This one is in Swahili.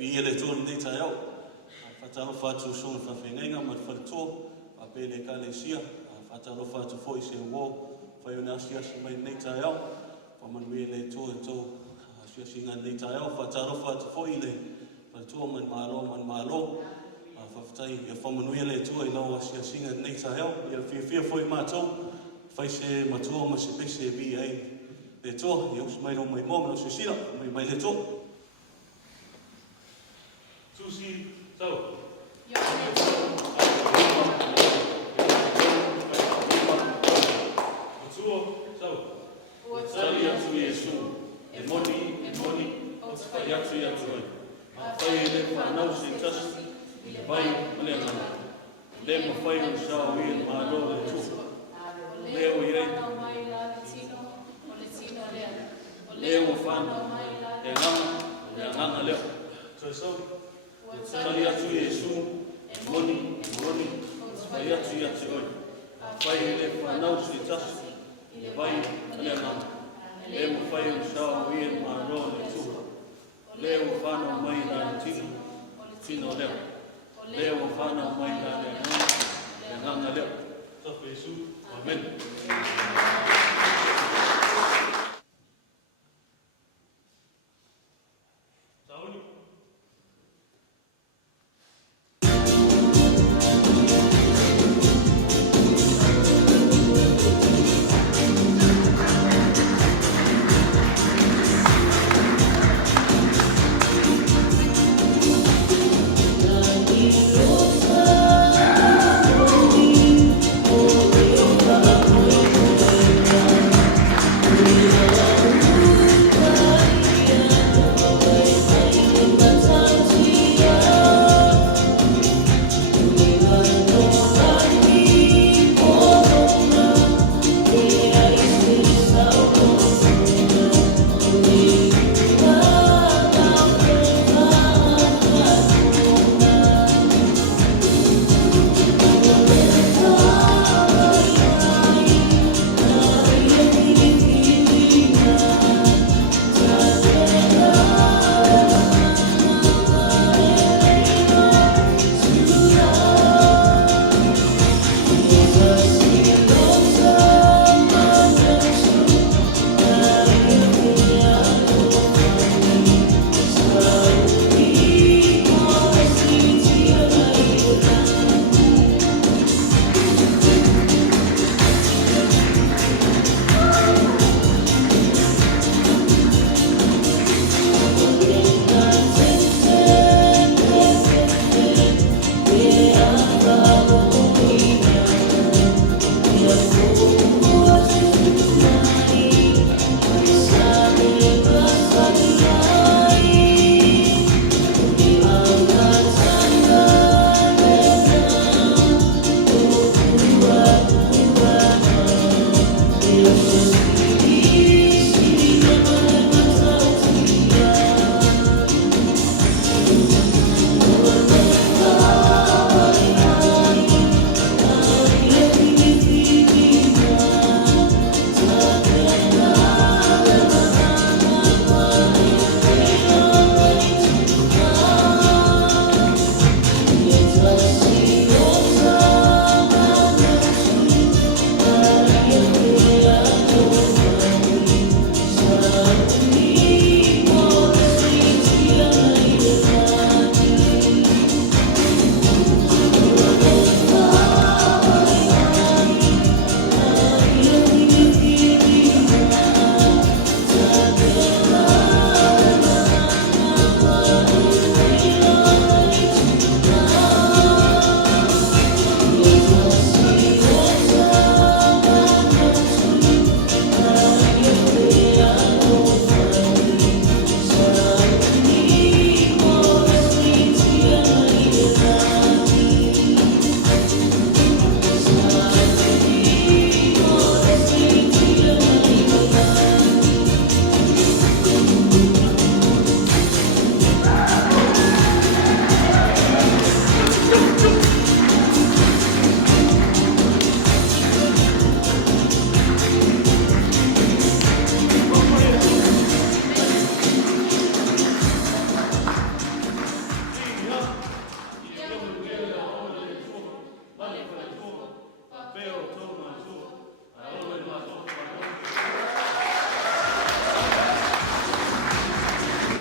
ia le tō nei tai au. Whataro whātu sōna whawhengainga ma whaletō, whapele ka le sia, whataro whātu fōi se wō, whai o nā siasi mai nei tai au, whamanui le tō e tō siasinga nei tai au, whataro whātu fōi le whaletō man mālo, whawhatai ia whamanui le tō e nau a siasinga nei tai au, ia whia fōi mātou, whai se matua ma se pese e vi ai le tō, ia usmai no mai mō, no se sira, mai le tō. Susi, tau. Matua, tau. Tali atu Iesu, e moni, o te whai atu ai. A whai e le whanau se tasi, i vai le ngana. Le ma whai o sao i e mālo le tū. Leo i rei. Leo o whanau, e ngana leo. Toi sau. Tali atu Iesu, e moni, whai atu oi. Whai e le whanau se tasi, i vai le ngana. Le mo whai o sao i e mālo le tū. Leo o whanau mai la tino leo. Leo o whanau mai la le ngana leo. Tafu Iesu, Amen.